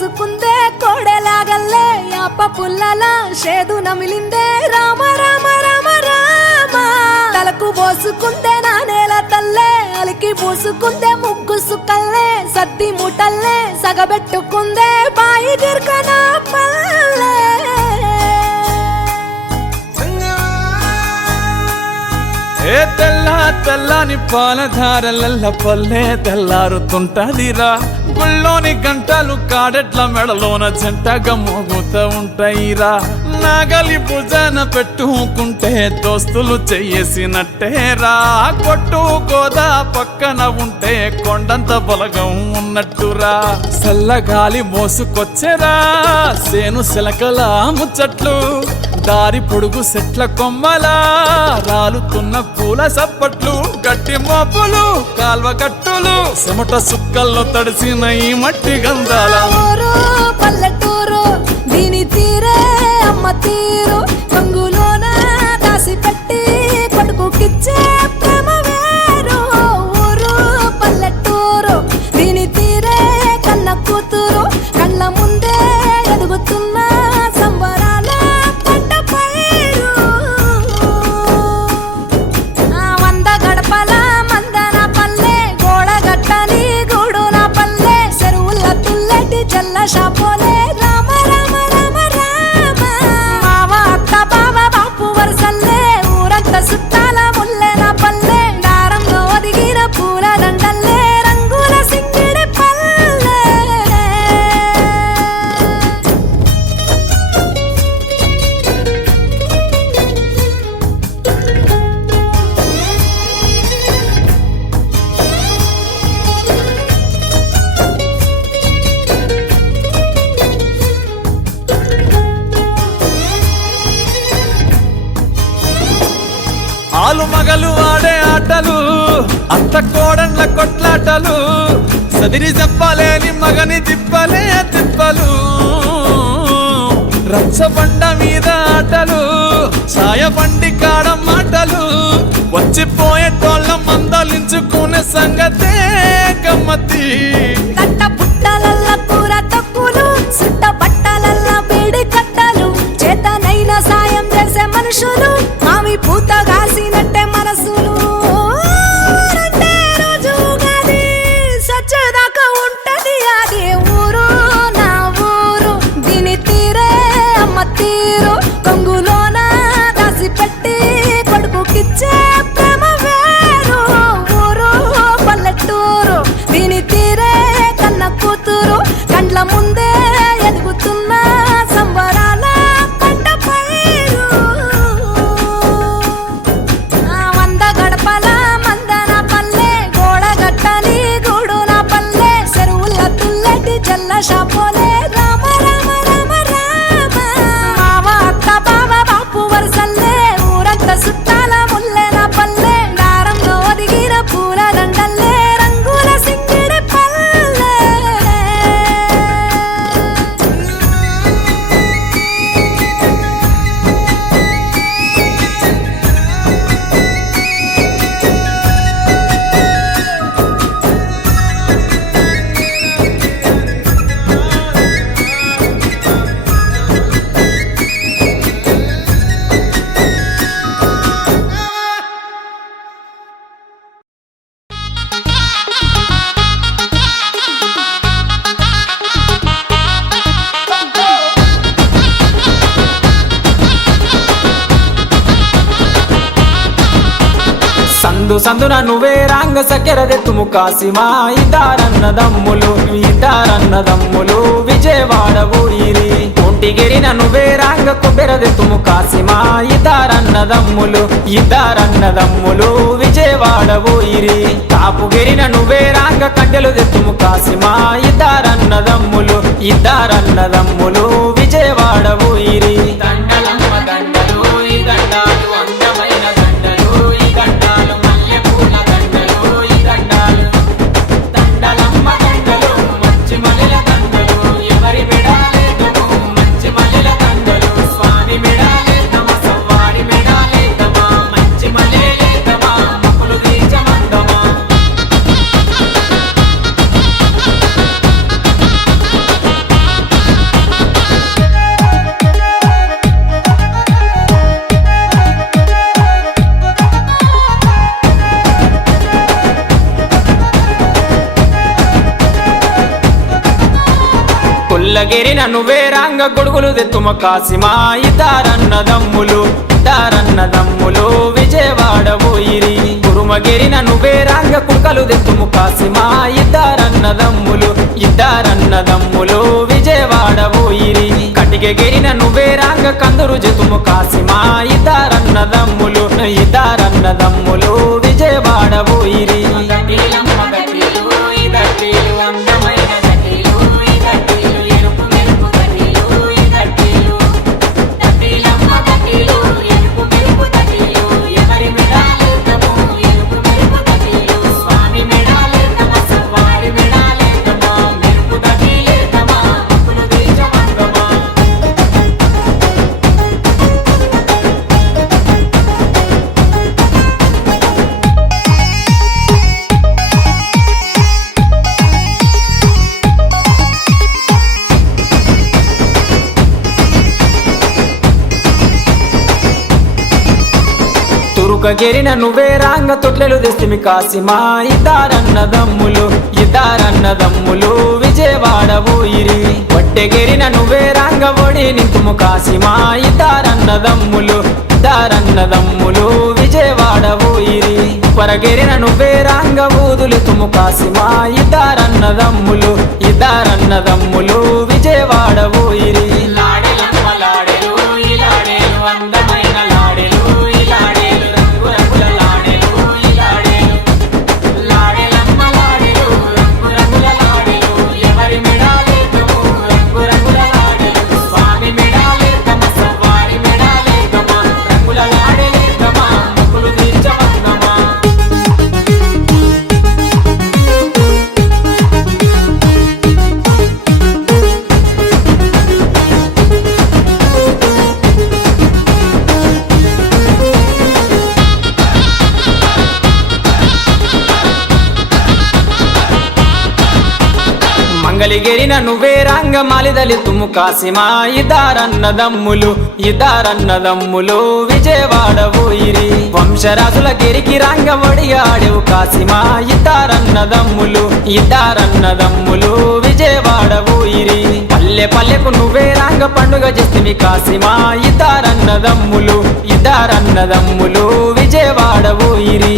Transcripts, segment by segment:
పోసుకుందే కోడెలాగల్లే యాప పుల్లల షేదు నమిలిందే రామ రామ రామ రామ తలకు పోసుకుందే నా నేల తల్లే అలికి పూసుకుందే ముగ్గు సుక్కల్లే సద్ది ముటల్లే సగబెట్టుకుందే బాయి గిర్కన పల్లె ఏ తెల్ల తెల్లని పాలధారలల్ల పల్లె తెల్లారుతుంటదిరా గుళ్ళోని గంటలు కాడెట్ల మెడలోన జంటగా మోగుతూ ఉంటాయిరా నాగలి భుజాన పెట్టుకుంటే దోస్తులు చెయ్యేసినట్టేరా కొట్టు గోదా పక్కన ఉంటే కొండంత బలగం ఉన్నట్టురా చల్లగాలి మోసుకొచ్చెరా సేను శిలకల ముచ్చట్లు దారి పొడుగు సెట్ల కొమ్మలా రాలుతున్న పూల సప్పట్లు గట్టి మోపులు కాల్వ గట్టులు చెమట సుక్కల్లో తడిసిన ఈ మట్టి గంధాల పల్లెటూరు దీని తీరే అమ్మ తీరు కొంగులోన దాసి పెట్టి కొడుకుకిచ్చే ప్రేమ వేరు ఊరు పల్లెటూరు దీని తీరే కన్న కూతురు కళ్ళ ముందే ఎదుగుతున్న సంబరాల పంట పైరు వంద గడపల మందన పల్లె గోడ గట్టని గూడు నా పల్లె చెరువుల తుల్లటి జల్ల షాపోలే రామ రామ రామ రామ మావ అత్త బావ బాపు వరసల్లే ఊరంత సుట్టాల ముల్లె నా పల్లె దారంలో ఒదిగిన పూల దండల్లే రంగుల సింగిడి పల్లె ఆలు మగలు ఆడే ఆటలు అత్త కోడన్ల కొట్లాటలు సదిరి చెప్పలేని మగని తిప్పలే తిప్పలు రచ్చబండ మీద ఆటలు ఛాయబండి కాడ మాటలు వచ్చిపోయేటోళ్ళ మందలించుకునే సంగతే గమ్మతి తట్ట పుట్టలల్ల కూర తక్కువలు సుట్ట బట్టలల్ల వేడి కట్టలు చేతనైన సాయం చేసే మనుషులు మామి పూత కాసినట్టే మనసులు అంటే రోజు ఉగాది సచ్చేదాకా ఉంటది అది ఊరు నా ఊరు దీని తీరే అమ్మ తీరు కొంగులోన దాసి పెట్టి కొడుకుకిచ్చే ప్రేమ వేరు ఊరు పల్లెటూరు దీని తీరే కన్న కూతురు కండ్ల ముందే ఎదుగుతున్న సంబరాల పంట పైరు వంద గడపల మందన పల్లె గోడ గట్టని గూడు నా పల్లె చెరువుల తుల్లటి జల్ల షాపోలే రామ రామ రామ రామ మావ అత్త బావ బాపు వరసల్లే ఊరంత సుట్టాల ముల్లె నా పల్లె దారంలో ఒదిగిన పూల దండల్లే రంగుల సింగిడి పల్లె సందు సందున నువ్వే రాంగ సకెరదెత్తుము కాసిమా ఇద్దారన్నదమ్ములు విజయవాడ ఊరిరి ఒంటిగిరిన నువ్వే రాంగ కొబ్బెరదెత్తుము కాసిమా ఇద్దారన్నదమ్ములు విజయవాడ ఊరిరి కాపుగిరిన నువ్వే రాంగ కండెలు దెత్తుము కాసిమా ఇద్దారన్నదమ్ములు విజయవాడ ఊరిరి దండలమ్మ దండలు ఈ దండాలు అందమైన దండలు ఈ దండాలు మల్లెపూల దండలు ఈ దండాలు దండలమ్మ దండలు మంచి మల్లెల దండలు ఎవరి మెడాలేదము మంచి మల్లెల దండలు స్వామి మెడాలేదమా సవ్వాడి మెడాలేదమా మంచి మల్లెలేదమా మక్కులు తీర్చమందమా గుల్లగిరిన నువ్వే రాంగ గొడుగులు తెత్తుమ కాసిమా ఇద్దరన్నదమ్ములు విజయవాడ పోయిరి కురుమగిరిన నువ్వే రాంగ కుక్కలు తెత్తుము కాసిమా ఇద్దరన్నదమ్ములు విజయవాడ పోయిరి కటికెగిరిన నువ్వే రాంగ కందురు జతుము కాసిమా ఇద్దరన్నదమ్ములు విజయవాడ పోయిరి తురుకగిరిన నువ్వే రాంగ తొట్లెలు తెస్తిమి కాసిమా ఇద్దరన్నదమ్ములు విజయవాడ పోయిరి వడ్డెగిరిన నువ్వే రాంగ ఒడి నింతుము కాసిమా ఇద్దరన్నదమ్ములు విజయవాడ పోయిరి పరగిరిన నువ్వే రాంగ ఊదులెతుము కాసిమా ఇద్దరన్నదమ్ములు విజయవాడ పోయిరి మంగళగిరిన నువ్వే రాంగ మాలిదలితుము కాసిమా ఇద్దరన్నదమ్ములు విజయవాడ పోయిరి వంశరాజుల గిరికి రాంగ ఒడిగాడెవు కాసిమా ఇద్దరన్నదమ్ములు విజయవాడ పోయిరి పల్లె పల్లెకు నువ్వే రాంగ పండుగ చేస్తిమి కాసిమా ఇద్దరన్నదమ్ములు విజయవాడ పోయిరి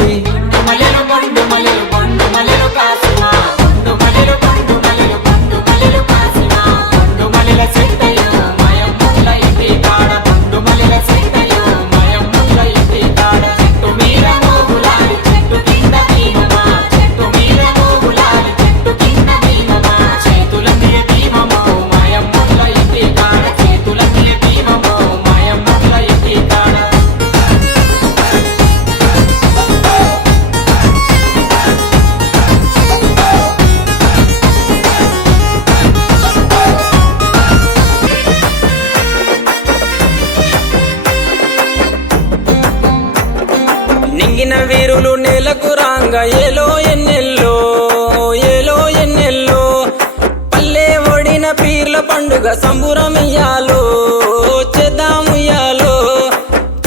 నింగిన వీరులు నేలకు రాంగ ఏలో ఎన్నెల్లో పల్లె ఒడిన పీర్ల పండుగ సంబురమియాలో చేద్దాముయాలో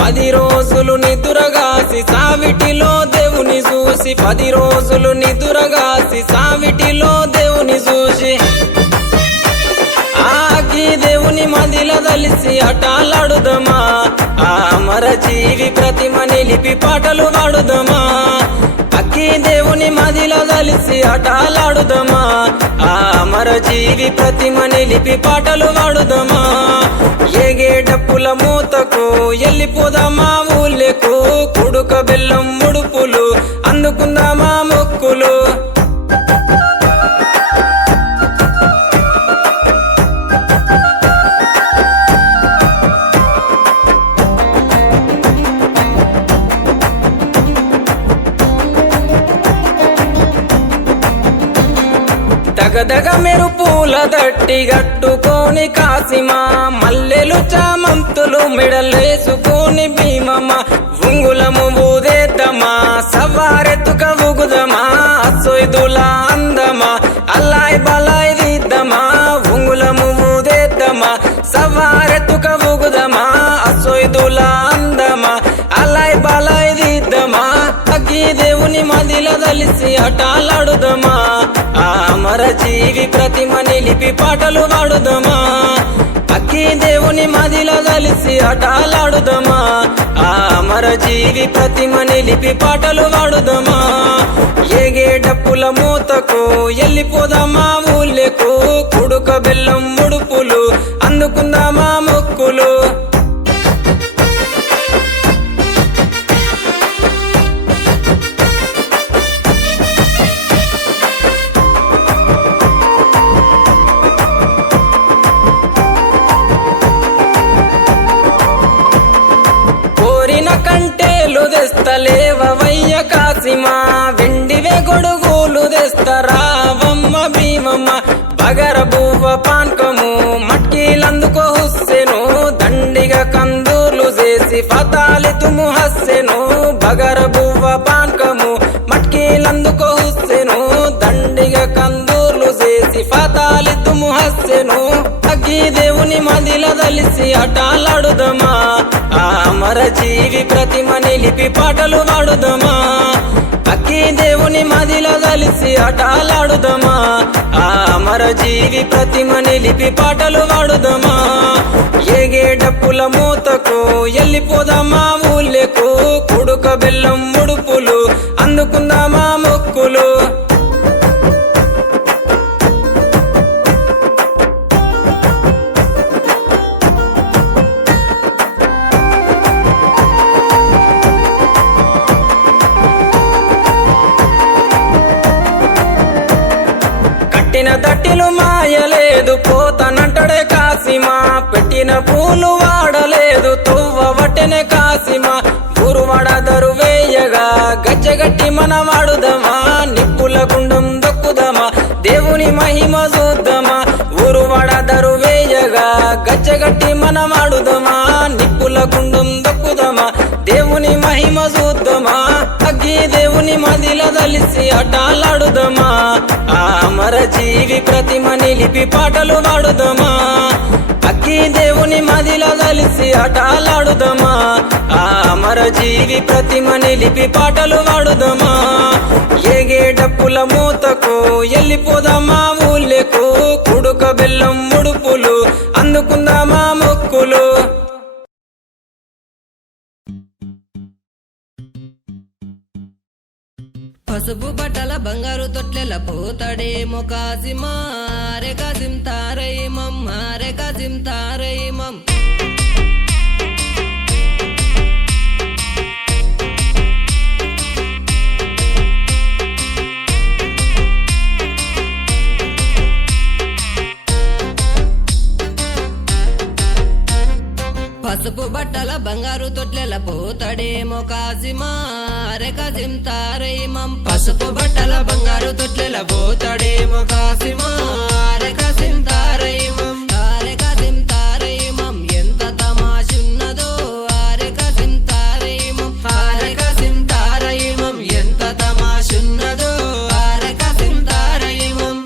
10 రోజులు నిదురగాసి సావిటిలో దేవుని చూసి 10 రోజులు నిదురగాసి సావిటిలో దేవుని చూసి ఆకి దేవుని మదిల దలిసి అటాలాడుదమా అమర జీవి ప్రతిమ నిలిపి పాటలు పాడుదమా అక్కి దేవుని మదిల దలిసి అటాలాడుదమా అమర జీవి ప్రతిమ నిలిపి పాటలు పాడుదమా ఏగే డప్పుల మూతకు ఎల్లిపోదామా ఊళ్ళకు కుడుక బెల్లం ముడుపులు అందుకుందామా మొక్కులు దగదగ మెరుపుల దట్టి గట్టుకోని కాసిమా మల్లెలు చామంతులు మెడలేసుకొని భీమమ్మ ఉంగులము ఊదేద్దమా సవారెత్తుక ఊగుదమా సొయ్దుల అందమా అల్లాయ్ బలాయ్ దిద్దమా ఉంగులము ఊదేద్దమా సవారెత్తుక ఊగుదమా సొయ్దుల అందమా అల్లాయ్ బలాయ్ దిద్దమా అగ్గి దేవుని మదిల దలిసి అటాలాడుదమా అమరజీవి ప్రతిమ నిలిపి పాటలు పాడుదమా అక్కి దేవుని మదిలో కలిసి ఆటలాడుదమా ఆ అమరజీవి ప్రతిమ నిలిపి పాటలు పాడుదమా ఏగే డప్పుల మూతకు ఎల్లిపోదామా ఊళ్ళకు కుడుక బెల్లం ముడుపులు అందుకుందామా మొక్కులు కోరిన కంటేలు తెస్తలేవయ్య కాసిమా వెండివే గొడుగులు తెస్తరావమ్మ భీమమ్మ బగర బువ్వ పాన్కము మట్కీలందుకో హుస్సెను దండిగా కందూర్లు చేసి ఫతాలితుము హస్సెను బగర బువ్వ పాన్కము మట్కీలందుకో హుస్సెను దండిగా కందూర్లు చేసి ఫతాలితుము హస్సెను అగ్గి దేవుని మదిల దలిసి ఆటలాడుదమా ఆ అమరజీవి ప్రతిమ నిలిపి పాటలు పాడుదమా అక్కి దేవుని మదిల దలిసి ఆటలాడుదమా ఆ అమరజీవి ప్రతిమ నిలిపి పాటలు పాడుదమా ఏగే డప్పుల మూతకు ఎల్లిపోదామా ఊళ్ళకు కుడుక బెల్లం ముడుపులు అందుకుందామా మొక్కులు కట్టిన దట్టిలు మాయలేదు పోతనంటడే కాసిమా పెట్టిన పూలు వాడలేదు తువ్వ వట్టెనే కాసిమా గురువాడ దరువేయగా గజ్జగట్టి మన వాడుదమా నిప్పుల గుండం దొక్కుదమా దేవుని మహిమ చూద్దామా ఊరువాడ దరువేయగా గజ్జగట్టి మన వాడుదమా నిప్పుల గుండం దొక్కుదమా దేవుని మహిమ చూద్దామా అగ్గి దేవుని మదిల దలిసి ఆటలాడుదమా ఆ అమరజీవి ప్రతిమ నిలిపి పాటలు పాడుదమా అక్కి దేవుని మదిల దలిసి ఆటలాడుదమా ఆ అమరజీవి ప్రతిమ నిలిపి పాటలు పాడుదమా ఏగే డప్పుల మూతకు ఎల్లిపోదామా ఊళ్ళకు కుడుక బెల్లం ముడుపులు అందుకుందామా మొక్కులు పసుపు బట్టల బంగారు తొట్లెల పోతాడేమో కాసిమా రే కాసిం తారయిమం రే కాసిం తారయిమం పసుపు బట్టల బంగారు తొట్లెల పోతాడేమో కాసిమా రే కాసిం తారయిమం పసుపు బట్టల బంగారు తొట్లెల పోతాడేమో కాసిమా రే కాసిం తారయిమం రే కాసిం తారయిమం ఎంత తమాషున్నదో రే కాసిం తారయిమం రే కాసిం తారయిమం ఎంత తమాషున్నదో రే కాసిం తారయిమం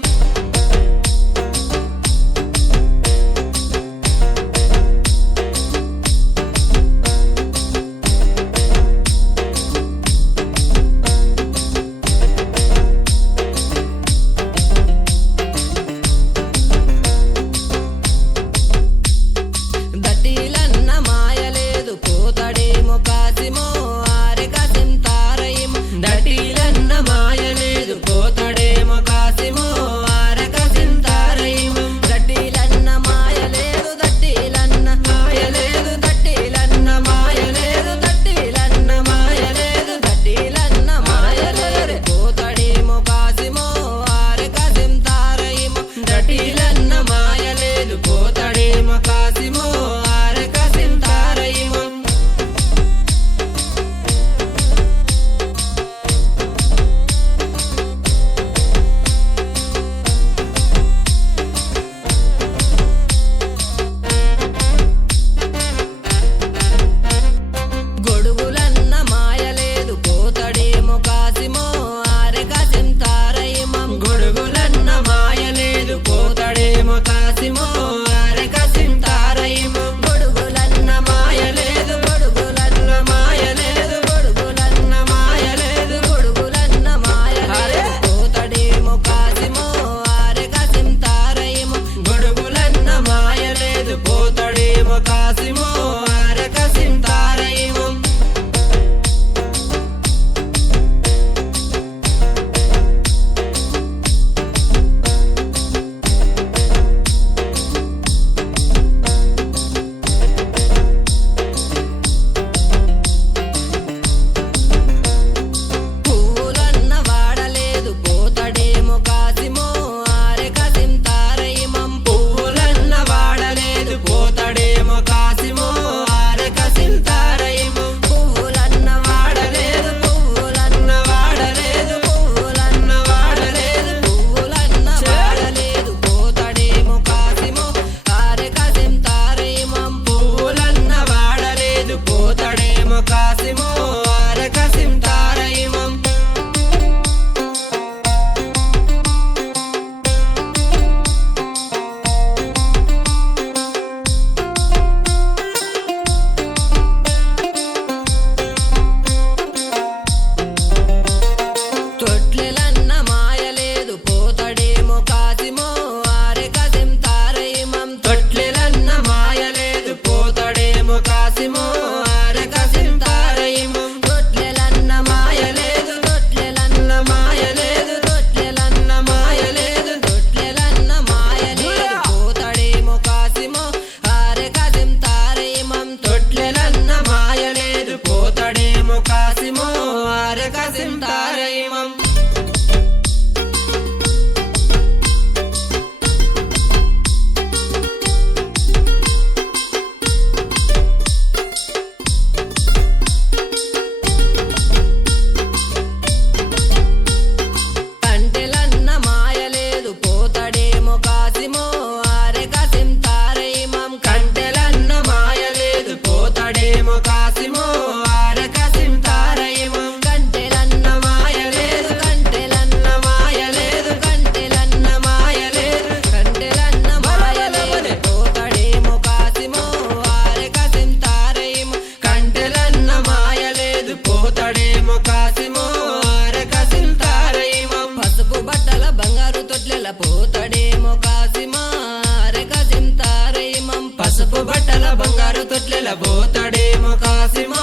పోతడేమో కాసిమా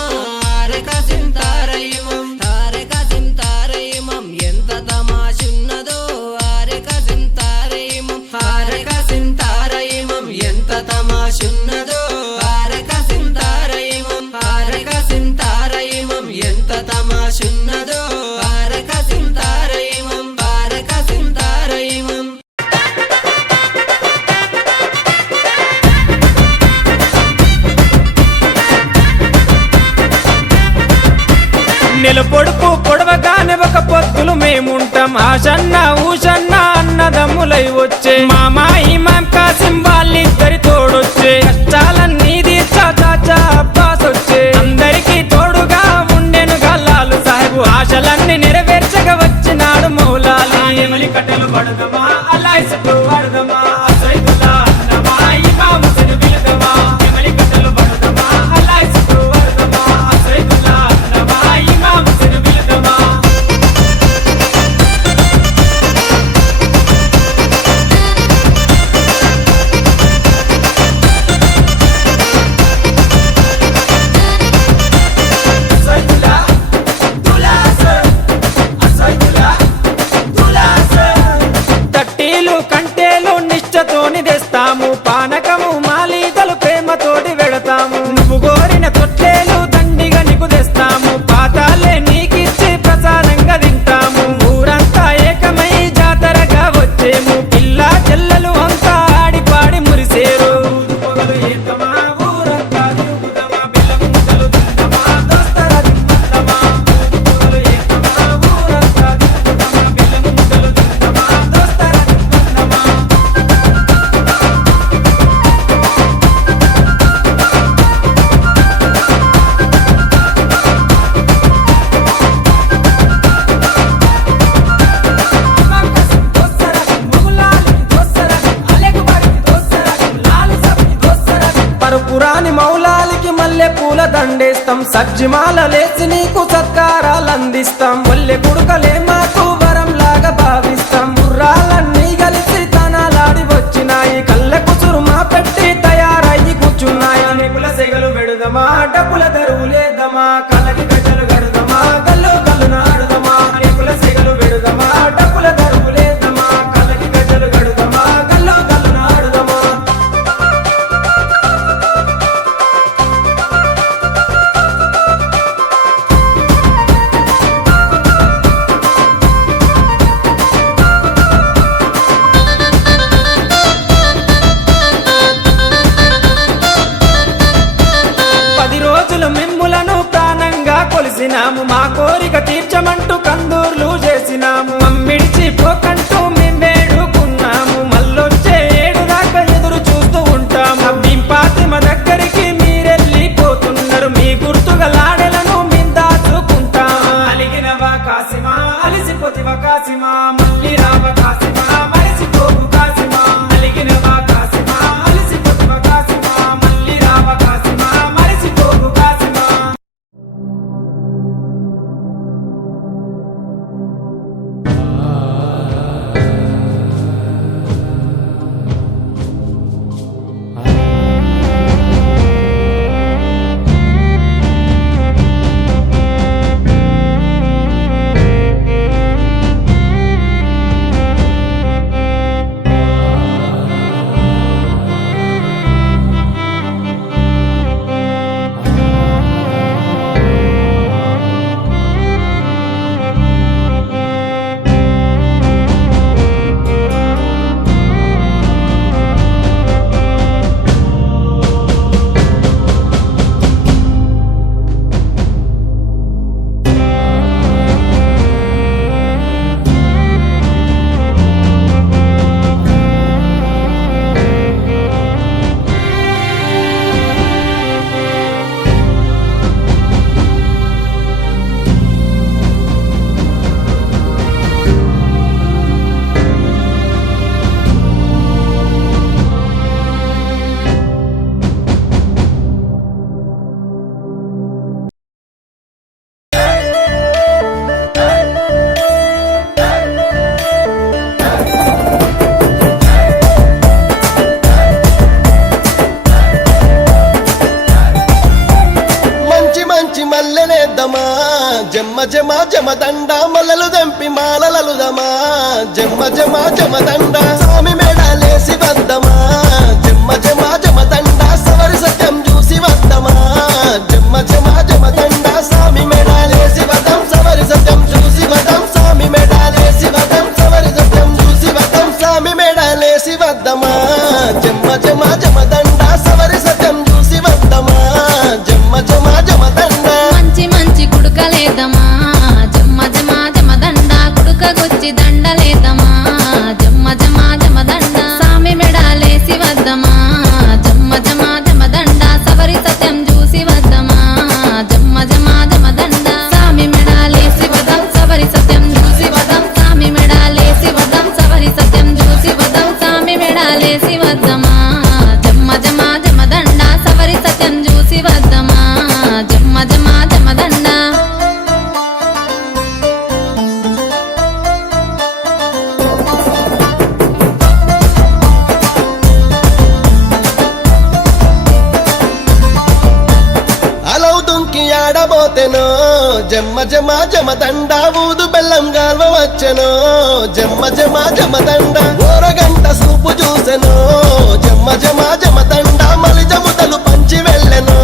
అరే కాసిం తారయిమం తారే కాసిం తారయిమం ఎంత తమాషున్నదో అరే కాసిం తారయిమం అరే కాసిం తారయిమం ఎంత తమాషున్నదో అరే కాసిం తారయిమం అరే కాసిం తారయిమం ఎంత తమాషున్నదో అరే కాసిం తారయిమం అరే కాసిం తారయిమం నెల పొడుపు పొడవగానే ఒక పొత్తులు మేముంటాం ఆషన్న ఊషన్న అన్నదమ్ములై వచ్చే మామా ఇమాం కాసిం వాళ్ళిద్దరి తోడొచ్చే కష్టాలన్నీ తీర్చా చాచా అబ్బాస్ వచ్చే అందరికీ తోడుగా ఉండెను గల్లాలు సాహెబు ఆశలన్నీ నెరవేర్చగా వచ్చినాడు మౌలాలి ఎమలి కట్టెలు పడదమా అల్లాయిసటు పడదమా అసైదుల్లా అన్నమా ఇమాం హుసేన్ బిలదమా ఎమలి కట్టెలు పడదమా అల్లాయిసటు పడదమా అసైదుల్లా అన్నమా ఇమాం హుసేన్ బిలదమా అసైదుల్లా దులాసర్ అసైదుల్లా దులాసర్ తట్టీలు కంటేలు నిష్టతోని తెస్తాము పానకము మాలీదలు ప్రేమతోటి వెడతాము నువ్వు కోరిన తొట్టేలు దండిగా నీకు తెస్తాము పాతాలే నీకిచ్చి ప్రసాదంగా తింటాము ఊరంతా ఏకమై జాతరగా వచ్చేము పిల్ల చెల్లెలు అంతా ఆడి పాడి మురిసేరు పొగలు ఏకమా ఊరంతా తిరుగుదమా బిల్లము ముద్దలు తిందమా దోస్తరా తిందమా పొగలు ఏకమా ఊరంతా తిరుగుదమా బిల్లము ముద్దలు తిందమా దోస్తరా తిందమా పరుపురాని మౌలాలికి మల్లె పూల దండేస్తాం సజ్జిమాల లేచి నీకు సత్కారాలు అందిస్తాం మల్లె కుడుకలే మాకు వరం లాగా భావిస్తాం గుర్రాలన్నీ కలిసి తనాలాడి వచ్చినాయి కళ్ళకు చురుమా పెట్టి తయారయ్యి కూర్చున్నాయి నిపుల సెగలు పెడుదమా డబ్బుల తెరువు లేదమా కళ్ళకి గజ్జలు గడుదమా గల్లు గల్లు నాడుదమా నిపుల సెగలు పెడుదమా డబ్బుల తెరువు లేదమా కళ్ళకి గజ్జలు గడుదమా గల్లు గల్లు నాడుదమా మిమ్ములను ప్రాణంగా కొలిసినాము మా కోరిక తీర్చమంటూ కందూర్లు చేసినాము మమ్మిడిచి పోకంటూ మేము వేడుకున్నాము మళ్ళొచ్చే ఏడు దాకా ఎదురు చూస్తూ ఉంటాము మీ పాతిమ దగ్గరికి మీరెళ్ళిపోతున్నారు మీ గుర్తుగా లాడెలను మేము దాచుకుంటాము అలిగినవా కాసిమా అలిసిపోతివా కాసిమా మళ్ళీ రావ కాసిమా మరిసిపోవు కాసిమా అలిగినవా కాసిమా అలిసిపోతివా కాసిమా మళ్ళీ రావ కాసిమా మరిసిపోవు కాసిమా. 「జమ జమదండ మల్లలు దంపి మాలలలుదమా జమ జమ జమదండ స్వామి మెడలేసి వద్దమా జమ జమ జమదండ సవరి సత్యం చూసి వద్దమా జమ జమ జమదండ స్వామి మెడలేసి వదం సవరి సత్యం చూసి వదం స్వామి మెడలేసి వదం సవరి సత్యం చూసి వదం స్వామి మెడలేసి వద్దమా జమ జమ జమదండ సవరి సత్యం చూసి వద్దమా జమ జమ జమదండ మంచి మంచి కుడుకలేదమా జమ్మ జమ జమదండ కుడుకగొచ్చి దండలేదమా జమ్మ జమ జమదండ సామి మెడాలేసి వద్దమా జమ్మ జమ జమదండ సవరి సత్యం చూసి వద్దమా జమ్మ జమ జమదండ సామి మెడాలేసి వదం సవరి సత్యం చూసి వదం సామి మెడాలేసి వదం సవరి సత్యం చూసి వదం సామి మెడాలేసి వద్దమా జమ్మ జమ జమదండ సవరి సత్యం చూసి వద్దమా జమ్మ జమ జమదండ అలవు దుంకి ఆడబోతెనో జమ్మ జమ జమదండ ఊదు బెల్లం గాల్వ వచ్చెనో జమ్మ జమ జమదండ ఓరగంట సూపు చూసెనో జమ్మ జమ జమదండ మలి జముతలు పంచి వెళ్ళెనో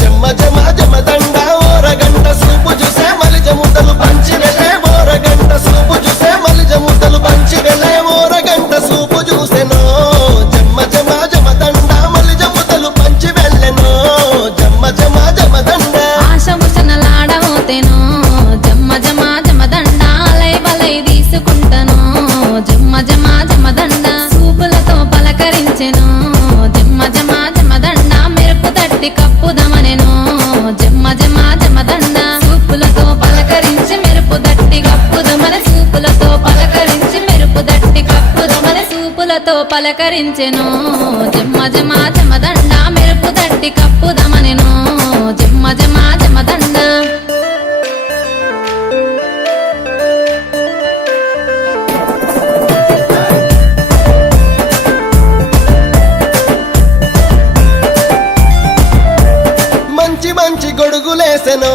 జమ్మ జమ జమదండ ఓరగంట సూపు చూసే మలి జముతలు పంచి వెళ్ళే ఓరగంట సూపు చూసే మలి జముతలు పంచి వెళ్ళే ఓరగంట సూపు చూసెనో జమ్మ జమ జమదండ మలి జముతలు పంచి వెళ్ళెనో జమ్మ జమ జమదండ ఆశముషనలాడబోతేనో జమ్మ జమ జమదండ అలై బలై తీసుకుంటను జమ్మ జమ జమదండ సూపులతో పలకరించెను జమ్మ జమ జమదండ మెరుపు తట్టి కప్పుదమనెను జమ్మ జమ జమదండ సూపులతో పలకరించి మెరుపు తట్టి కప్పుదమన సూపులతో పలకరించి మెరుపు తట్టి కప్పుదమన సూపులతో పలకరించెను జమ్మ జమ జమదండ మెరుపు తట్టి కప్పుదమనెను జమ్మ జమ జమదండ మంచి మంచి గొడుగులేసెనో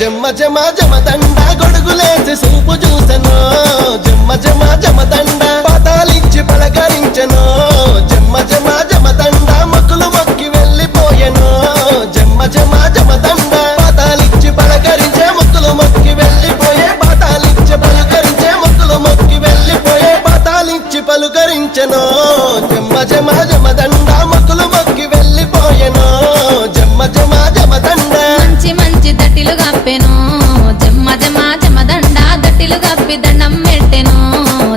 జమ్మ జమ జమదండ గొడుగులేసి సూపు చూసెనో జమ్మ జమ జమదండ పతాలిచ్చి పలకరించెనో జమ్మ జమ జమదండ మొక్కులు మొక్కి వెళ్ళిపోయెనో జమ్మ జమ జమదండ పతాలిచ్చి పలకరించే మొక్కులు మొక్కి వెళ్ళిపోయే పతాలిచ్చి పలకరించే మొక్కులు మొక్కి వెళ్ళిపోయే పతాలిచ్చి పలుకరించెనో జమ్మ జమ జమదండ మొక్కులు మొక్కి వెళ్ళిపోయెనో జమ్మ జమ జమదండ మంచి మంచి దట్టిలు గప్పెను జమ్మ జమ జమదండ దట్టిలు గప్పి దండం పెట్టెను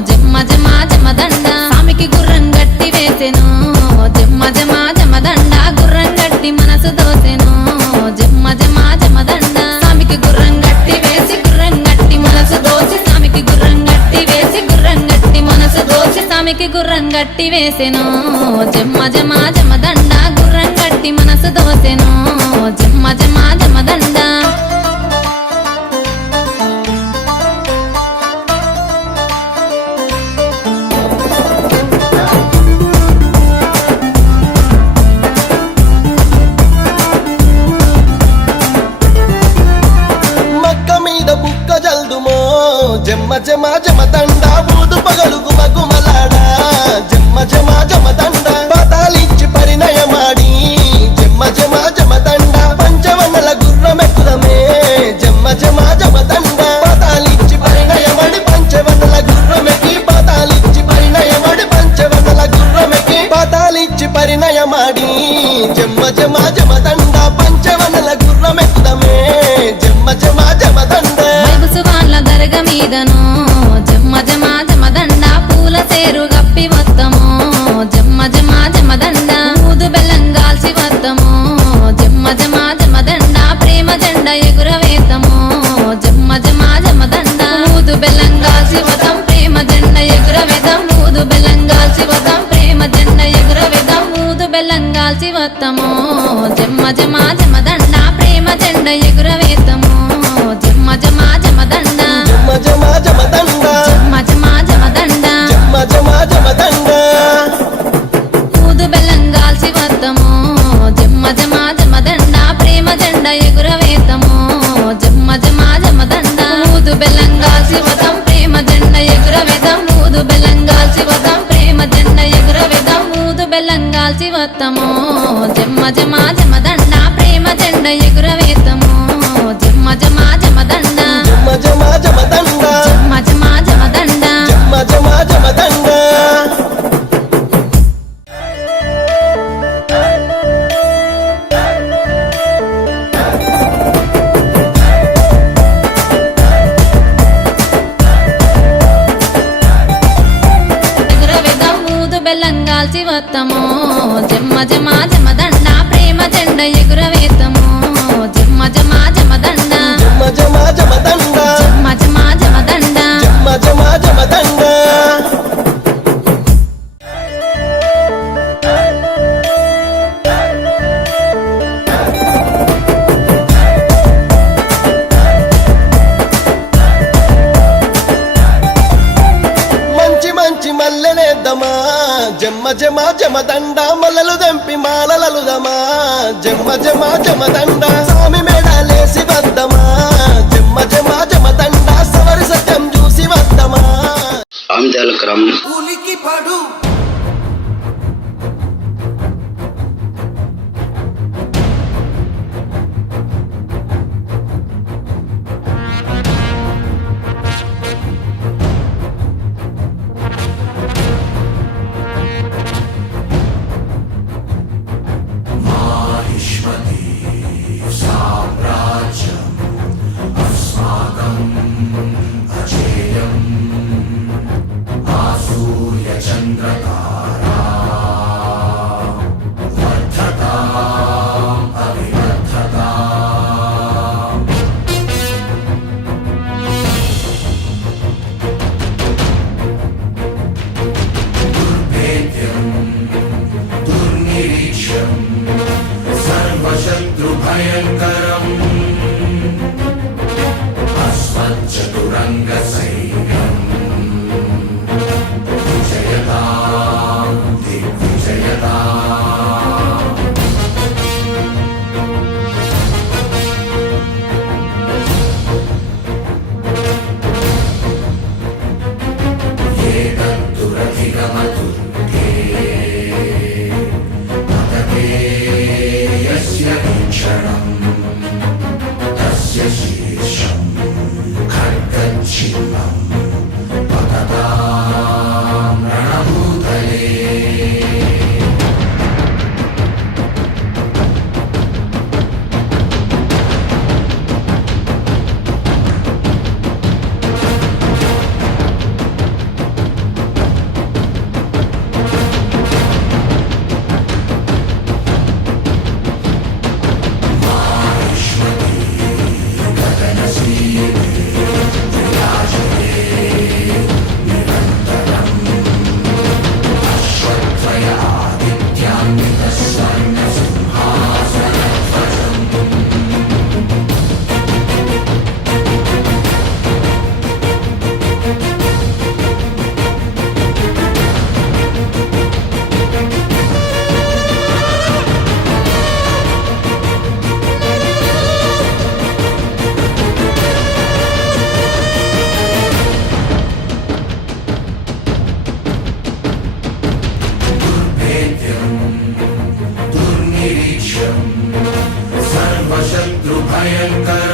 జమ్మ జమ జమదండ స్వామికి గుర్రం గట్టి వేసెను జమ్మ జమ జమదండ గుర్రం గట్టి మనసు దోసెను జమ్మ జమ జమదండ స్వామికి గుర్రం గట్టి వేసి గుర్రం గట్టి మనసు దోసి స్వామికి గుర్రం గట్టి వేసి గుర్రం గట్టి మనసు దోసి స్వామికి గుర్రం గట్టి వేసెను జమ్మ జమ జమదండ గుర్రం గట్టి మనసు దోసెను జమ్మ జమ జమదండ మక్క మీద బుక్క జల్దుమో జమ్మ జమ జమదండ ఊదు పగలు గుమగుమలాడా జమ్మ జమ జమదండ పతాలిచ్చి పరిణయమాడి జమ్మ జమ జమదండ పంచవన్నల గుర్రమెక్కుదమే జమ్మ జమ జమదండ పతాలిచ్చి పరిణయమడి పంచవన్నల గుర్రమెక్కి పతాలిచ్చి పరిణయమడి పంచవన్నల గుర్రమెక్కి పతాలిచ్చి పరిణయమాడి జమ్మ జమ జమదండ పంచవన్నల గుర్రమెక్కుదమే జమ్మ జమ జమదండ వైగుసువాన్ల దర్గ మీదను జమ్మ జమ జమదండ పూల సేరు గప్పి వత్తము జమ్మ జమ జమదండ ఊదు బెల్లం గాల్చి వత్తము జమ్మ జమ జమదండ ప్రేమ జెండ ఎగురవేతము జమ్మ జమ జమదండ ఊదు బెల్లం గాల్చి వతం ప్రేమ జెండ ఎగురవేతం ఊదు బెల్లం గాల్చి వతం ప్రేమ జెండ ఎగురవేతం ఊదు బెల్లం గాల్చి వత్తము జమ్మ జమ జమదండ ప్రేమ జెండ ఎగురవేతము జమ్మ జమ జమదండ జమ్మ జమ జమదండ జమ్మ జమ జమదండ జమ్మ జమ జమదండ ఊదు బెల్లం గాల్చి వత్తము జమ్మ జమ జమదండ ప్రేమ జెండ ఎగురవేతము జమ్మ జమ జమదండ వత్తమో జమ్మ జమ జమదండ ప్రేమ జెండ ఎగురవేతమో జమ్మ జమ జమదండ జమ జమ జమదండ జమ్మ జమ జమదండ జమ జమ జమదండ ఎగురవేదం ఊదు బెల్లంగాల్చి వత్తమో జమ్మ జమ జమదండ ప్రేమ జెండ ఎగురవేతమో జమ్మ జమ జమదండ జమ జమ జమదండ జమ్మ జమ జమదండ జమ జమ జమదండ మంచి మంచి మల్లెలేద్దామా జమ్మ జమ జమదండ మల్లలు దంపి మాలలలుదమా జమ్మ జమ జమదండ స్వామి మేడాలేసి వద్దమా జమ్మ జమ జమదండ సవరి సత్యం చూసి వద్దమా ఆమ్దాల గ్రామం ఉలికి పడు सर्वशत्रुभयङ्कर